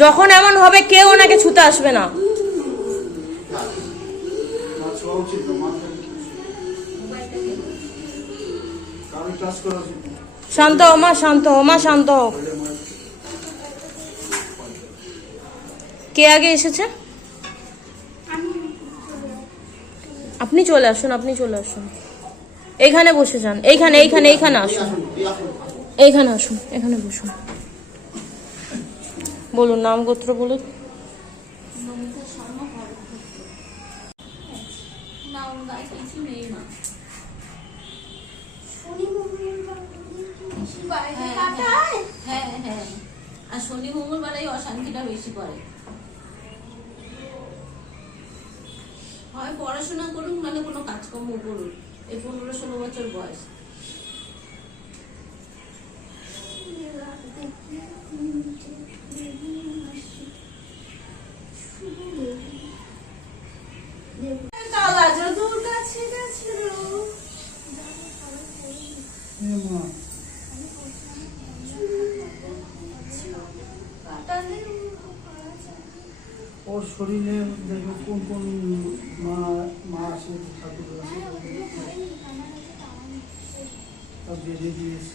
যখন এমন হবে, কেউ ওনাকে ছুতে আসবে না। শান্ত মা শান্ত মা, শান্ত কে আগে এসেছে? আপনি চলে আসুন, আপনি চলে আসুন। এইখানে বসে যান এইখানে এইখানে এইখানে আসুন। এইখানে আসুন, এখানে বসুন। বলুন নাম গোত্র বলুন। না ওর কিছু নেই মা হ্যাঁ, হ্যাঁ হ্যাঁ আর শনি মঙ্গলবার এই অশান্তিটা বেশি করে হয় পড়াশোনা করুক নাহলে কোনো কাজকর্ম করুক। এই পনেরো ষোলো বছর বয়স কাছে গেছিল এ মা, কাটালে ওর শরীরে দেখবে কোন কোন মা মা আছে ঠাকুর বেঁধে দিয়েছে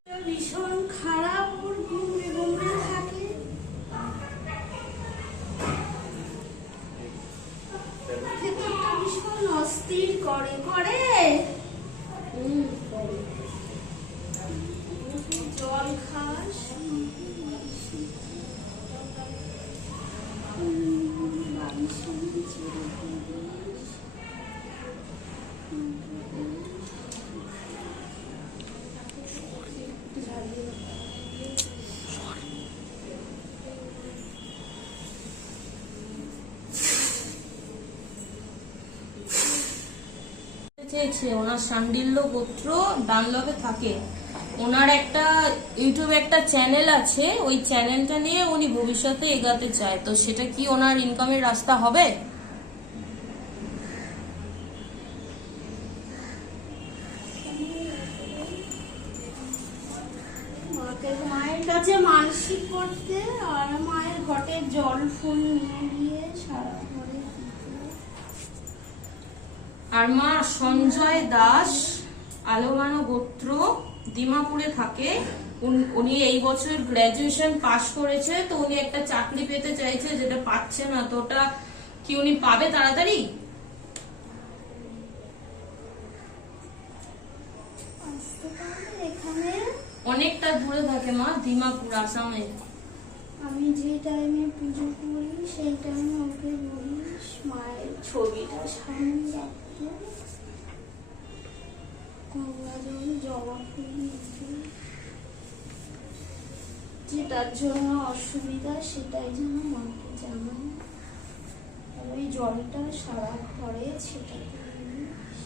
ভীষণ খারাপ ওর ঘুমে ঘুমে থাকে ভেতরটা ভীষণ অস্থির করে করে হুম, করে। জল খাস চেয়েছে, ওনার সান্ডিল্য গোত্র ডানলভে থাকে ওনার একটা ইউটিউবে একটা চ্যানেল আছে, ওই চ্যানেলটা নিয়ে উনি ভবিষ্যতে এগাতে চায় তো সেটা কি ওনার ইনকামের রাস্তা হবে মানসিক করতে আর মায়ের ঘটে জল ফুল নিয়ে গিয়ে সারা দিতে। আর মা সঞ্জয় দাস আলোমানো গোত্র দিমাপুরে থাকে। উনি এই বছর গ্র্যাজুয়েশন পাশ করেছে, তো উনি একটা চাকরি পেতে চাইছে যেটা পাচ্ছে না, তো ওটা কি উনি পাবে তাড়াতাড়ি? অনেকটা দূরে থাকে মা দিমাপুর আসামে। আমি যে টাইমে পুজো করি, সেই টাইমে ওকে বলিস মায়ের ছবিটা সামনে যেটার জন্য অসুবিধা সেটাই যেন মাকে জানাই ওই জলটা সারা ঘরে বলিস।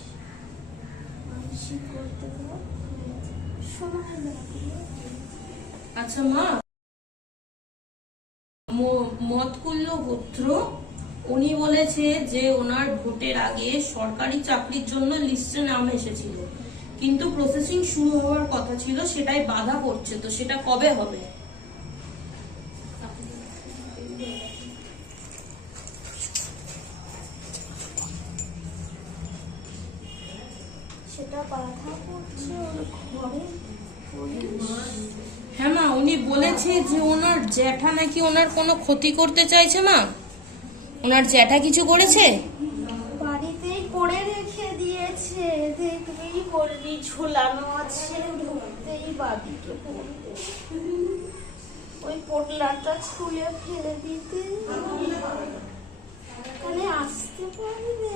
মানসিক করতে আচ্ছা মা, ম- মতকুল্য গোত্র উনি বলেছে যে ওনার ভোটের আগে সরকারি চাকরির জন্য লিস্টে নাম এসেছিল। কিন্তু প্রসেসিং শুরু হওয়ার কথা ছিল সেটাই বাধা পড়ছে। তো সেটা কবে হবে? হ্যাঁ মা উনি বলেছে যে ওনার জ্যাঠা নাকি ওনার কোনো ক্ষতি করতে চাইছে মা? ওনার জ্যাঠা কিছু করেছে? বাড়িতেই করে রেখে দিয়েছে দেখবেই করবি ঝুলানো আছে ঢুকতেই বাদিকে পড়বে ওই পোটলাটা ছুঁড়ে ফেলে দিতে। এখানে আসতে পারবে?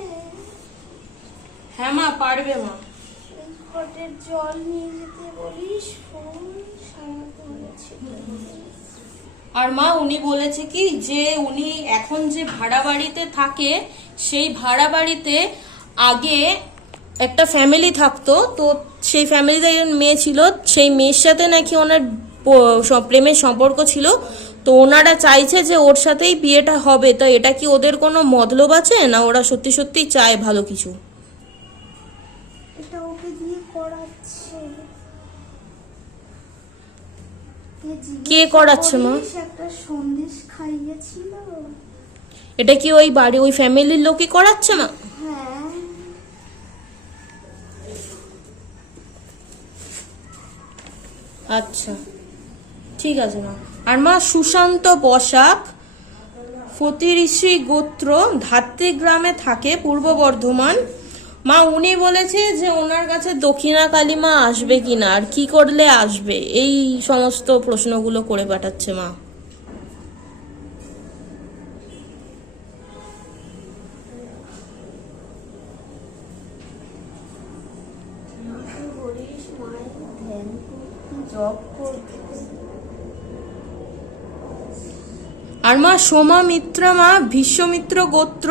হ্যাঁ মা পারবে মা। ঘটের জল নিয়ে যেতে বলিস ফুল সারা দিতে। আর মা, উনি বলেছে কি যে উনি এখন যে ভাড়া বাড়িতে থাকে, সেই ভাড়া বাড়িতে আগে একটা ফ্যামিলি থাকতো, তো সেই ফ্যামিলিতে একজন মেয়ে ছিল, সেই মেয়ের সাথে নাকি ওনার প্রেমের সম্পর্ক ছিল, তো ওনারা চাইছে যে ওর সাথেই বিয়েটা হবে। তো এটা কি ওদের কোনো মতলব আছে? না ওরা সত্যি সত্যি চায় ভালো কিছু? কে করাচ্ছে মা? করিস, একটা সন্দেশ খাইয়েছিল। এটা কি ওই বাড়ি ওই ফ্যামিলির লোকই করাচ্ছে মা? হ্যাঁ। আচ্ছা ঠিক আছে মা। আর মা সুশান্ত বসাক ফতিরিশ্রী গোত্র ধাত্রী গ্রামে থাকে পূর্ব বর্ধমান। মা, উনি বলেছে যে ওনার কাছে দক্ষিণা কালী মা আসবে কিনা, আর কি করলে আসবে? এই সমস্ত প্রশ্নগুলো করে পাঠাচ্ছে মা। আর মা, সোমা মিত্র মা বিশ্বমিত্র গোত্র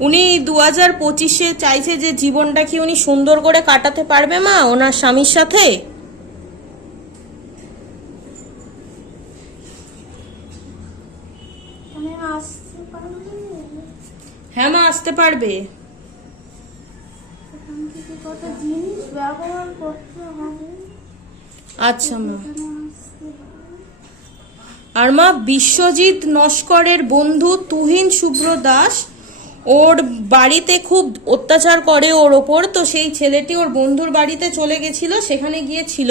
উনি দু হাজার পঁচিশে চাইছে যে জীবনটা কি উনি সুন্দর করে কাটাতে পারবে মা ওনার স্বামীর সাথে? হ্যাঁ মা আসতে পারবে। আচ্ছা মা। আর মা বিশ্বজিৎ নস্করের বন্ধু তুহিন শুভ্র দাস ওর বাড়িতে খুব অত্যাচার করে ওর ওপর। তো সেই ছেলেটি ওর বন্ধুর বাড়িতে চলে গেছিল, সেখানে গিয়েছিল।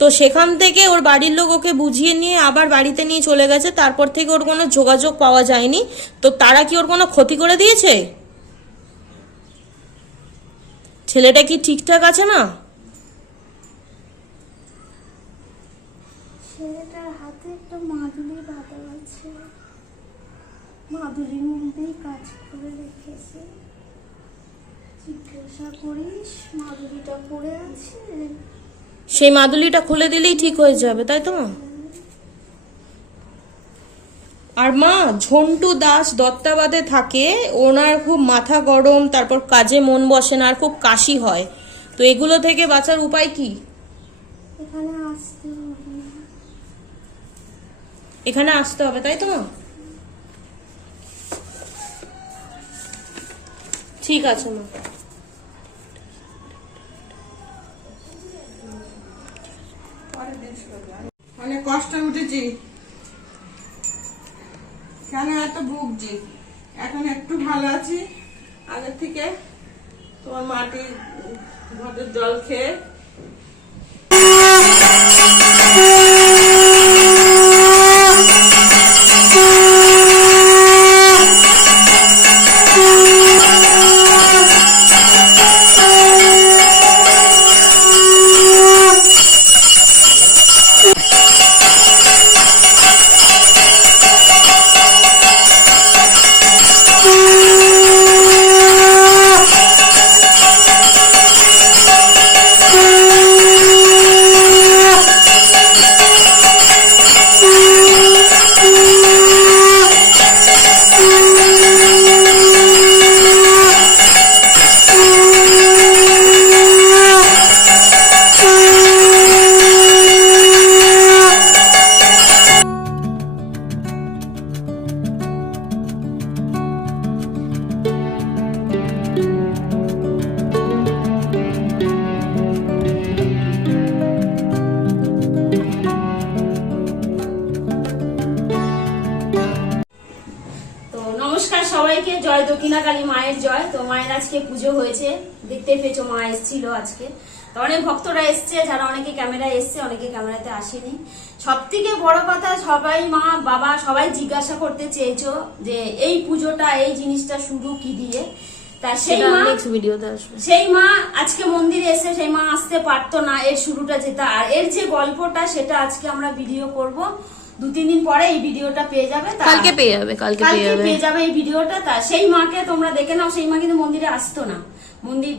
তো সেখান থেকে ওর বাড়ির লোক ওকে বুঝিয়ে নিয়ে আবার বাড়িতে নিয়ে চলে গেছে। তারপর থেকে ওর কোনো যোগাযোগ পাওয়া যায়নি। তো তারা কি ওর কোনো ক্ষতি করে দিয়েছে? ছেলেটা কি ঠিকঠাক আছে না ছেলেটার হাতে একটা মাদুলি বাঁধা আছে। মাদুলির মধ্যেই কাজ করে রেখেছে। জিজ্ঞাসা করিস মাদুলিটা পড়ে আছে? সেই মাদুলিটা খুলে দিলেই ঠিক হয়ে যাবে তাই তো মা? আর মা ঝন্টু দাস দত্তাবাদে থাকে ওনার খুব মাথা গরম তারপর কাজে মন বসে না আর খুব কাশি হয়। তো এগুলো থেকে বাঁচার উপায় কি? এখানে আসতে হবে না। এখানে আসতে হবে তাই তো মা? ঠিক আছে, মা। অনেক কষ্টে উঠেছি। কেন এত ভুগছি? এখন একটু ভালো আছি। আগের থেকে তোমার মাটির ঘটের জল খেয়ে সবাইকে দক্ষিণা কালী মায়ের জয়। তো মায়ের আজকে পুজো হয়েছে। দেখতে পেয়েছ, মা এসেছিল আজকে। তো অনেক ভক্তরা এসছে, যারা অনেকে ক্যামেরায় এসছে, অনেকে ক্যামেরাতে আসেনি। সব থেকে বড় কথা, সবাই মা, বাবা সবাই জিজ্ঞাসা করতে চেয়েছো যে এই পুজোটা, এই জিনিসটা শুরু কি দিয়ে? তা সেই মা নেক্সট ভিডিওতে আসবে। সেই মা আজকে মন্দিরে এসে সেই মা আসতে পারতো না এর শুরুটা যেটা। আর এর যে গল্পটা সেটা আজকে আমরা ভিডিও করব। দু তিন দিন পরে এই ভিডিওটা পেয়ে যাবে কালকে পেয়ে যাবে কালকে পেয়ে যাবে। পেয়ে যাবে এই ভিডিওটা তা সেই মাকে তোমরা দেখে নাও সেই মা কিন্তু মন্দিরে আসতো না। মন্দির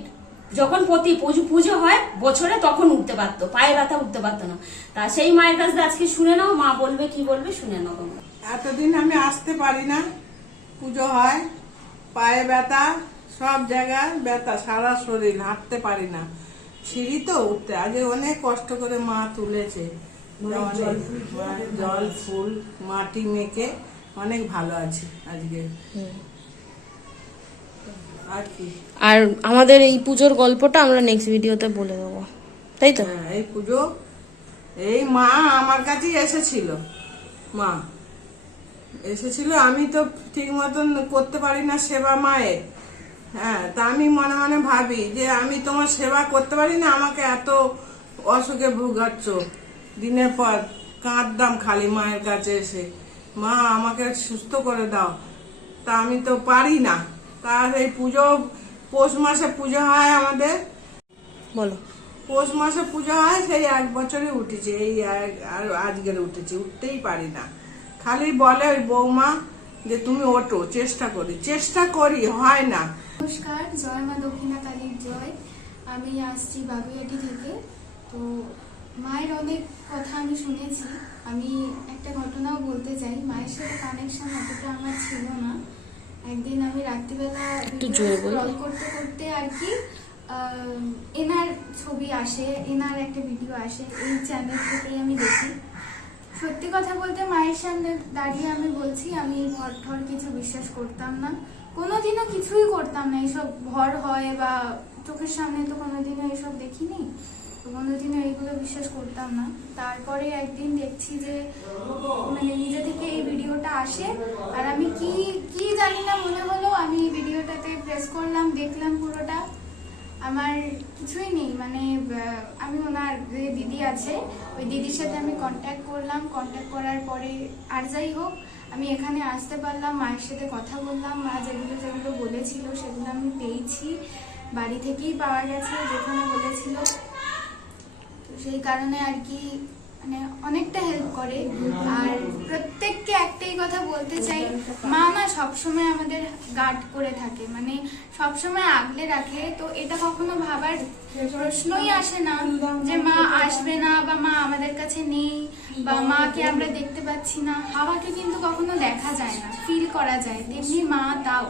যখন প্রতি পুজো পুজো হয় বছরে তখন উঠতে পারতো পায়ে ব্যথা উঠতে পারতো না। তা সেই মায়ের কাছে আজকে শুনে নাও মা বলবে কি বলবে শুনে নাও তোমরা। এতদিন আমি আসতে পারি না। পুজো হয় পায়ে ব্যথা সব জায়গায় ব্যথা সারা শরীর হাঁটতে পারি না। সিঁড়ি তো উঠতে আগে অনেক কষ্ট করে মা তুলেছে। জল ফুল মায়ের জল ফুল মাটি মেখে অনেক ভালো আছে আজকে। আর কি? আর আমাদের এই পুজোর গল্পটা আমরা নেক্সট ভিডিওতে বলে দেবো। তাই তো? হ্যাঁ, এই পুজো এই মা আমার কাছেই এসেছিল। মা এসেছিল আমি তো ঠিক মতন করতে পারি না সেবা মায়ের। হ্যাঁ তা আমি মনে মনে ভাবি যে আমি তোমার সেবা করতে পারি না আমাকে এত অসুখে ভুগাচ্ছ দিনের পর কাঁদতাম খালি মায়ের কাছে এসে। মা আমাকে সুস্থ করে দাও। তা আমি তো পারি না। তার এই পুজো পৌষ মাসে পুজো হয় আমাদের? বলো। পৌষ মাসে পুজো হয় সেই এক বছরে উঠেছে এই আর আজকের উঠেছে উঠতেই পারি না। খালি বলে ওই বৌমা যে তুমি ওঠো চেষ্টা করি। চেষ্টা করি হয় না। নমস্কার জয় মা দক্ষিণা কালীর জয়। আমি আসছি বাগুইয়াটি থেকে। তো মায়ের অনেক কথা আমি শুনেছি। আমি একটা ঘটনাও বলতে চাই। মায়ের সাথে কানেকশন অতটা আমার ছিল না। একদিন আমি রাত্রিবেলা? স্ক্রল করতে করতে আর কি এনার ছবি আসে এনার একটা ভিডিও আসে এই চ্যানেল থেকেই আমি দেখি। সত্যি কথা বলতে মায়ের সামনে দাঁড়িয়ে আমি বলছি আমি ভর ঠর কিছু বিশ্বাস করতাম না। কোনোদিনও কিছুই করতাম না। এইসব ভর হয় বা চোখের সামনে তো কোনোদিনও এইসব দেখিনি, তো কোনোদিনও এইগুলো বিশ্বাস করতাম না। তারপরে একদিন দেখছি যে মানে নিজে থেকে এই ভিডিওটা আসে, আর আমি কি কি জানি না, মনে হলো আমি এই ভিডিওটাতে প্রেস করলাম, দেখলাম পুরোটা। আমার কিছুই নেই মানে আমি ওনার যে দিদি আছে, ওই দিদির সাথে আমি কন্ট্যাক্ট করলাম। কন্ট্যাক্ট করার পরে আর যাই হোক আমি এখানে আসতে পারলাম, মায়ের সাথে কথা বললাম, মা যেগুলো যেগুলো বলেছিল সেগুলো আমি পেয়েছি। বাড়ি থেকেই পাওয়া গেছে যেখানে বলেছিল। সেই কারণে আর কি মানে অনেকটা হেল্প করে। আর প্রত্যেককে একটাই কথা বলতে চাই, মা না সবসময় আমাদের গার্ড করে থাকে। মানে সবসময় আগলে রাখে, তো এটা কখনো ভাবার প্রশ্নই আসে না যে মা আসবে না বা মা আমাদের কাছে নেই বা মাকে আমরা দেখতে পাচ্ছি না। হাওয়াকে কিন্তু কখনো দেখা যায় না ফিল করা যায়। তেমনি মা তাও,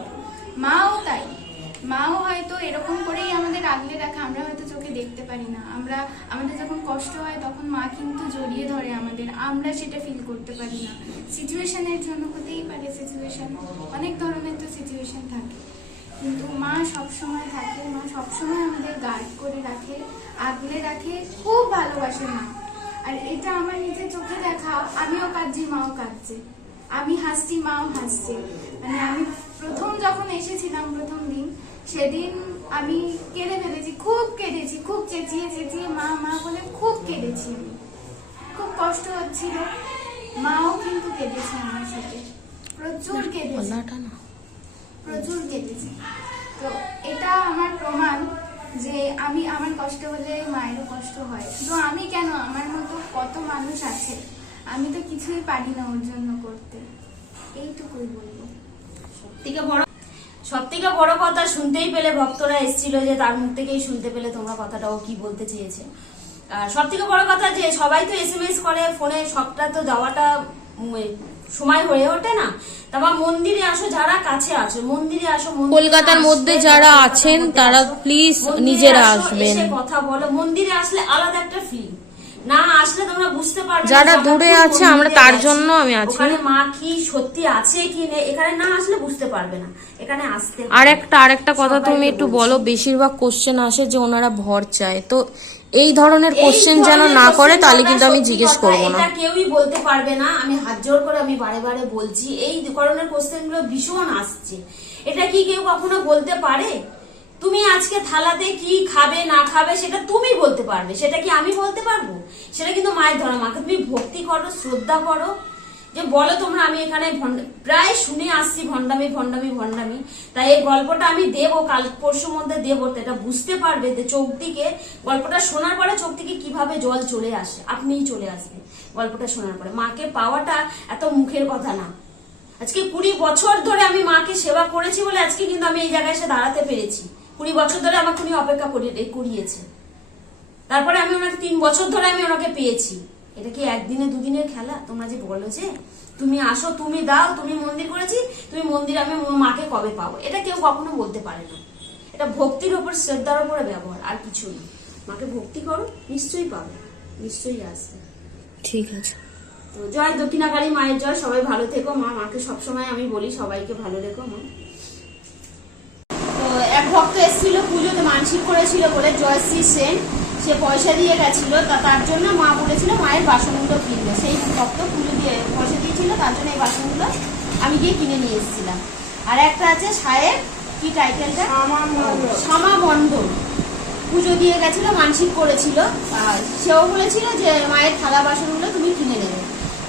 মাও তাই। মাও হয়তো এরকম করেই আমাদের আগলে রাখে, আমরা হয়তো চোখে দেখতে পারি না। আমরা, আমাদের যখন কষ্ট হয় তখন মা কিন্তু জড়িয়ে ধরে আমাদের, আমরা সেটা ফিল করতে পারি না। সিচুয়েশনের জন্য হতেই পারে সিচুয়েশন অনেক ধরনের তো সিচুয়েশন থাকে। কিন্তু মা সবসময় থাকে মা সবসময় আমাদের গার্ড করে রাখে আগলে রাখে খুব ভালোবাসে মা। আর এটা আমার নিজের চোখে দেখা আমিও কাঁদছি মাও কাঁদছে। আমি হাসছি মাও হাসছে। মানে আমি প্রথম যখন এসেছিলাম প্রথম দিন সেদিন আমি কেঁদে ফেলেছি খুব কেঁদেছি খুব চেঁচিয়ে চেঁচিয়ে মা মা বলে খুব কেঁদেছি আমি। খুব কষ্ট হচ্ছিল। মাও কিন্তু কেঁদেছে আমার সাথে। প্রচুর কেঁদেছে। প্রচুর কেঁদেছি তো এটা আমার প্রমাণ যে আমি আমার কষ্ট হলে মায়েরও কষ্ট হয়। তো আমি কেন আমার মতো কত মানুষ আছে? আমি তো কিছুই পারি না ওর জন্য করতে। এইটুকুই বলব। থেকে বড় সব থেকে বড় কথা শুনতেই পেলে ভক্তরা এসেছিল যে তার মুখ থেকেই শুনতে পেলে তোমরা কথাটা, ও কি বলতে চেয়েছে। আর সব থেকে বড় কথা যে সবাই তো এসএমএস করে, ফোনে সবটা তো দেওয়াটা সময় হয়ে ওঠে না। তারপর মন্দিরে আসো যারা কাছে আছো মন্দিরে আসো কলকাতার মধ্যে যারা আছেন তারা প্লিজ নিজেরা আসো, আসবেন। কথা বলো। মন্দিরে আসলে আলাদা একটা ফিল না আসলে তোমরা বুঝতে পারবে যারা দূরে আছে, আমরা তার জন্য আমি আছি। ওখানে মা কি সত্যি আছে কি নেই এখানে না আসলে বুঝতে পারবে না। এখানে আসতে। আর একটা আরেকটা কথা তুমি একটু বলো বেশিরভাগ কোশ্চেন আসে যে ওনারা ভর চায়। তো এই ধরনের কোশ্চেন যেন না করে তাহলে কিন্তু আমি জিজ্ঞেস করব না। এটা কেউই বলতে পারবে না। আমি হাত জোর করে আমি বারে বারে বলছি এই ধরনের কোশ্চেনগুলো ভীষণ আসছে। এটা কি কেউ কখনো বলতে পারে? তুমি আজকে থালাতে কি খাবে না খাবে সেটা তুমি বলতে পারবে। সেটা কি আমি বলতে পারব? সেটা কিন্তু মায়ের ধরা মাকে তুমি ভক্তি করো শ্রদ্ধা করো যে বলো তোমরা, আমি এখানে প্রায় শুনে আসছি, ভণ্ডামি ভণ্ডামি ভণ্ডামি। তাই এই গল্পটা আমি দেবো, কাল পরশুর মধ্যে দেবো এটা বুঝতে পারবে যে চোখ দিকে গল্পটা শোনার পরে চোখ থেকে কীভাবে জল চলে আসে, আপনিই চলে আসবে গল্পটা শোনার পরে। মাকে পাওয়াটা এত মুখের কথা না। আজকে কুড়ি বছর ধরে আমি মাকে সেবা করেছি বলে আজকে কিন্তু আমি এই জায়গায় এসে দাঁড়াতে পেরেছি। কুড়ি বছর ধরে আমাকে উনি অপেক্ষা করিয়ে- করিয়েছে তারপরে আমি ওনাকে তিন বছর ধরে আমি ওনাকে পেয়েছি। এটা কি একদিনে দুদিনের খেলা? তোমরা যে বলো যে তুমি আসো তুমি দাও তুমি মন্দির করেছি তুমি মন্দির আমি মাকে কবে পাবো? এটা কেউ কখনো বলতে পারে না। এটা ভক্তির ওপর শ্রদ্ধার ওপরে ব্যবহার আর কিছুই না। মাকে ভক্তি করো নিশ্চয়ই পাবে নিশ্চয়ই আসবে। ঠিক আছে। তো জয় দক্ষিণাকালী মায়ের জয় সবাই ভালো থেকো মা। মাকে সবসময় আমি বলি সবাইকে ভালো রেখো মা। তো এক ভক্ত এসেছিল পুজোতে মানসিক করেছিল বলে জয়শ্রী সেন। সে পয়সা দিয়ে গেছিল তা তার জন্য মা বলেছিল মায়ের বাসনগুলো কিনবে। সেই ভক্ত পুজো দিয়ে পয়সা দিয়েছিল তার জন্য এই বাসনগুলো আমি গিয়ে কিনে নিয়ে এসেছিলাম। আর একটা আছে সাহেব কি টাইটেলটা। শ্যামা মণ্ডল। পুজো দিয়ে গেছিল মানসিক করেছিল। আর সেও বলেছিল যে মায়ের থালা বাসনগুলো তুমি কিনে নেবে।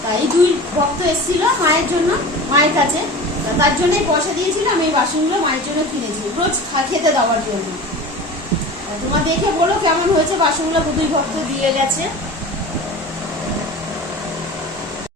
তা এই দুই ভক্ত এসেছিল মায়ের জন্য মায়ের কাছে। তা তার জন্যই পয়সা দিয়েছিল আমি এই বাসনগুলো মায়ের জন্য কিনেছি। রোজ খেতে দেওয়ার জন্য। তোমার দেখে বলো কেমন হয়েছে বাসনগুলো দুই ভক্ত দিয়ে গেছে।